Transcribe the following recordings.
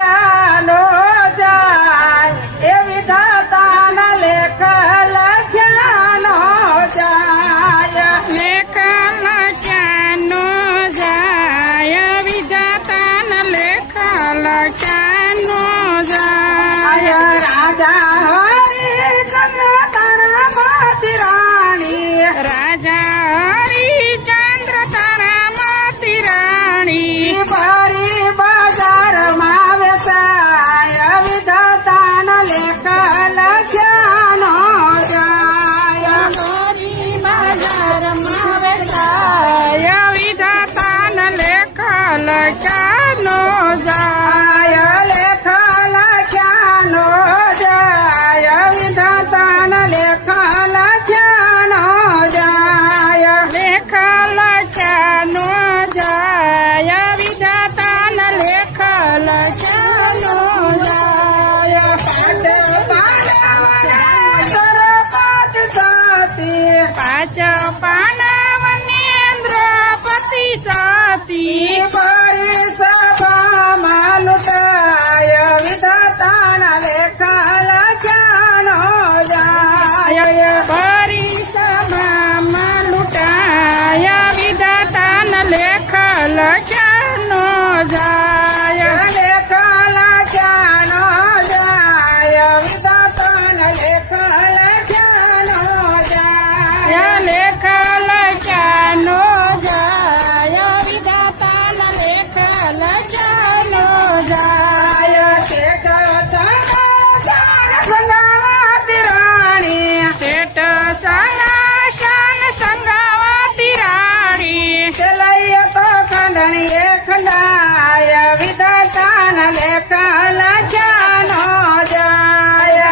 નો જાય એ વિધાતાના લેખ લખ્યાનો જાય લેખ લખ્યાનો જાય વિધાતાના લેખ લખ્યાનો જાય રાજા હરિચંદ્ર તારામતી રાણી રાજા હરિચંદ્ર તારામતી રાણી બારી બજારમાં વેચાય વિધાતાના લેખ લખ્યાનો જાય મારી બજારમાં વેચાય વિધાતાના લેખ લખ્યાનો જાય લેખ લખ્યાનો જાય વિધાતાના લેખ લખ્યાનો જાય લેખ લખ્યાનો જાય વિધાતાના લેખ લખ્યાનો જાય પાંચ પાનવને દ્રૌપદી સતી સભામાં લૂંટાય વિધાતાના લેખ લખ્યાનો જાય પરિસભામાં લૂંટાય વિધાતાના લેખ લખ્યાનો જાય લેખ લખ્યાનો જાય વિધાતાના લેખ લખ્યાનો જાય લેખ લખ્યાનો જાય વિધાતાના લેખ લખ્યાનો જાય સંગાવાતી રાણી શેઠ સંગાશન સંગાવાતી રાણી લઈએ તો ખંડણીએ ખંડાય વિધાતાના લેખ લખ્યાનો જાય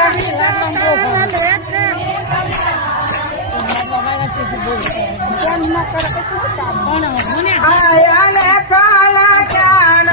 આયા લેખ લખ્યાનો